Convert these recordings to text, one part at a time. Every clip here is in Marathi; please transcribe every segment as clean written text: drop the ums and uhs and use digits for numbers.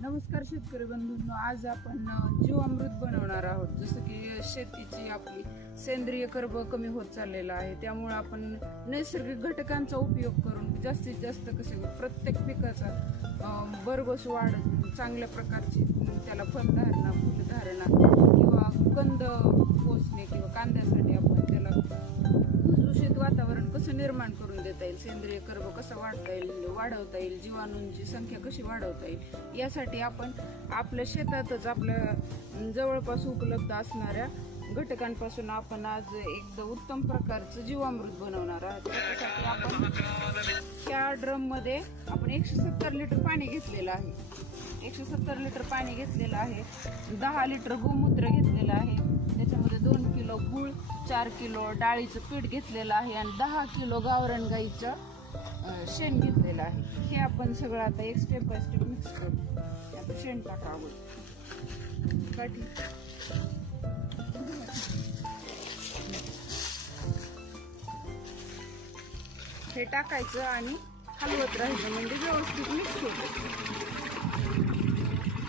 नमस्कार शेतकरी बंधूंनो, आज आपण जीवामृत बनवणार आहोत. जसं की शेतीची आपली सेंद्रिय कर्ब कमी होत चाललेला आहे, त्यामुळे आपण नैसर्गिक घटकांचा उपयोग करून जास्तीत जास्त कसे प्रत्येक पिकाचा भरघोस वाढ, चांगल्या प्रकारची त्याला फलधारणा, फुलधारणा किंवा कंद पोचणे किंवा कांद्यासाठी आपण त्याला भुसभुशीत वातावरण कसं निर्माण करून देता येईल, सेंद्रिय कर्ब कसा वाढवता येईल, जीवाणूंची संख्या कशी वाढवता येईल, यासाठी आपण आपल्या शेतातच आपल्या जवळपास उपलब्ध असणाऱ्या घटकांपासून आपण आज एकदम उत्तम प्रकारचं जीवामृत बनवणार आहोत. त्यासाठी आपण त्या ड्रम मध्ये आपण 170 लिटर पाणी घेतलेलं आहे. 170 लिटर पाणी घेतलेलं आहे. 10 लिटर गोमूत्र घेतलेलं आहे. त्याच्यामध्ये 2 किलो गूळ, 4 किलो डाळीचं पीठ घेतलेलं आहे आणि 10 किलो गावरान गाईचं शेण घेतलेलं आहे. हे आपण सगळं आता एक स्टेप बाय स्टेप मिक्स करू. आता शेण टाकावं काठी. हे टाकायचं आणि हलवत राहायचं, म्हणजे व्यवस्थित मिक्स होतं.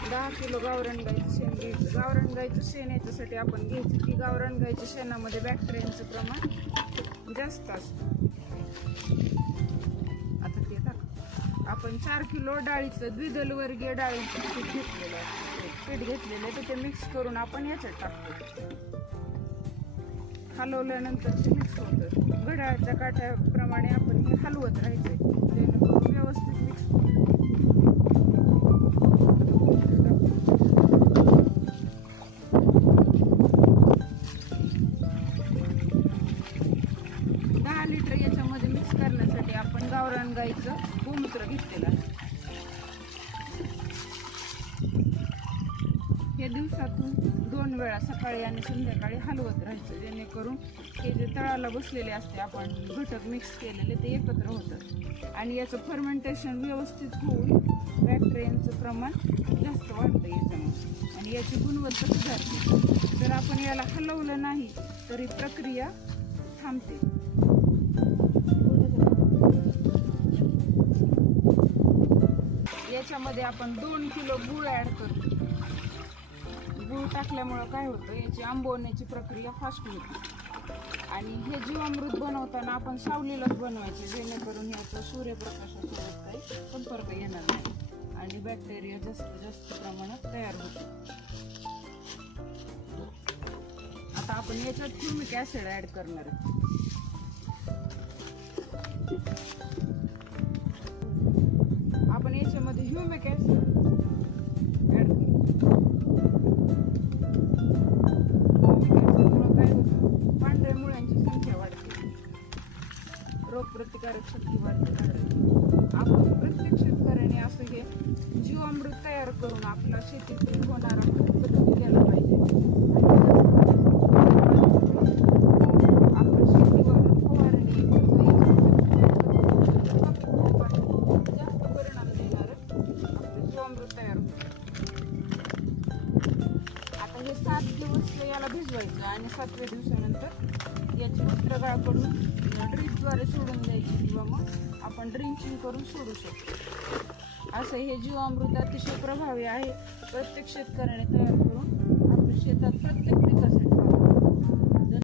10 किलो गावरान गाईचं शेण घ्यायचं. गावरान गाईचं शेण याच्यासाठी आपण घ्यायचं की गावरान गाईच्या शेणामध्ये बॅक्टेरियांचं प्रमाण जास्त असतं. आता ते टाक. आपण 4 किलो डाळीचं द्विदल वर्गीय डाळीचं पीठ घेतलेलं आहे. तर ते मिक्स करून आपण याच्यात टाकतो. हलवल्यानंतर ते मिक्स होतं. घड्याळाच्या काठ्याप्रमाणे आपण हे हलवत राहायचं, जेणेकरून व्यवस्थित मिक्स होतं. 10 लिटर याच्यामध्ये मिक्स करण्यासाठी आपण गावरान गाईचं गोमूत्र घेतलेलं आहे. हे दिवसातून 2 वेळा सकाळी आणि संध्याकाळी हलवत राहायचं, जेणेकरून हे जे तळाला बसलेले असते आपण घटक मिक्स केलेले ते एकत्र होतात आणि याचं फर्मेंटेशन व्यवस्थित होऊन बॅक्टेरियांचं प्रमाण जास्त वाढतं याच्यामध्ये आणि याची गुणवत्ता सुधारते. जर आपण याला हलवलं नाही तर ही प्रक्रिया थांबते. याच्यामध्ये आपण 2 किलो गूळ ऍड करतो. गूळ टाकल्यामुळं काय होतं, याची आंबवण्याची प्रक्रिया फास्ट होते आणि हे जीवामृत बनवताना आपण सावलीलाच बनवायचे, जेणेकरून याचा सूर्यप्रकाशासोबत काही संपर्क येणार नाही आणि बॅक्टेरिया जास्त प्रमाणात तयार होतो. आता आपण याच्यात ह्युमिक ऍसिड ऍड करणार आहे. आपण याच्यामध्ये ह्युमिक ऍसिड ऍड करतो. काय होतं, पांढऱ्या मुळ्यांची संख्या वाढते, रोगप्रतिकारक शक्ती वाढते. आपण प्रत्येक शेतकऱ्याने असं हे जीवामृत तयार करून आपल्या शेतीतील होणारा खर्च कमी केला पाहिजे. आपल्या शेतीवर फवारणी जास्त परिणाम देणार आपलं जीवामृत तयार होतं. आता हे 7 दिवस याला भिजवायचं आणि 7व्या दिवसानंतर याची वस्त्रगाळ करून ड्रिपद्वारे सोडून द्यायची किंवा मग आपण ड्रिंचिंग करून सोडू शकतो. असं हे जीवामृत अतिशय प्रभावी आहे. प्रत्येक शेतकऱ्याने तयार करून आपल्या शेतात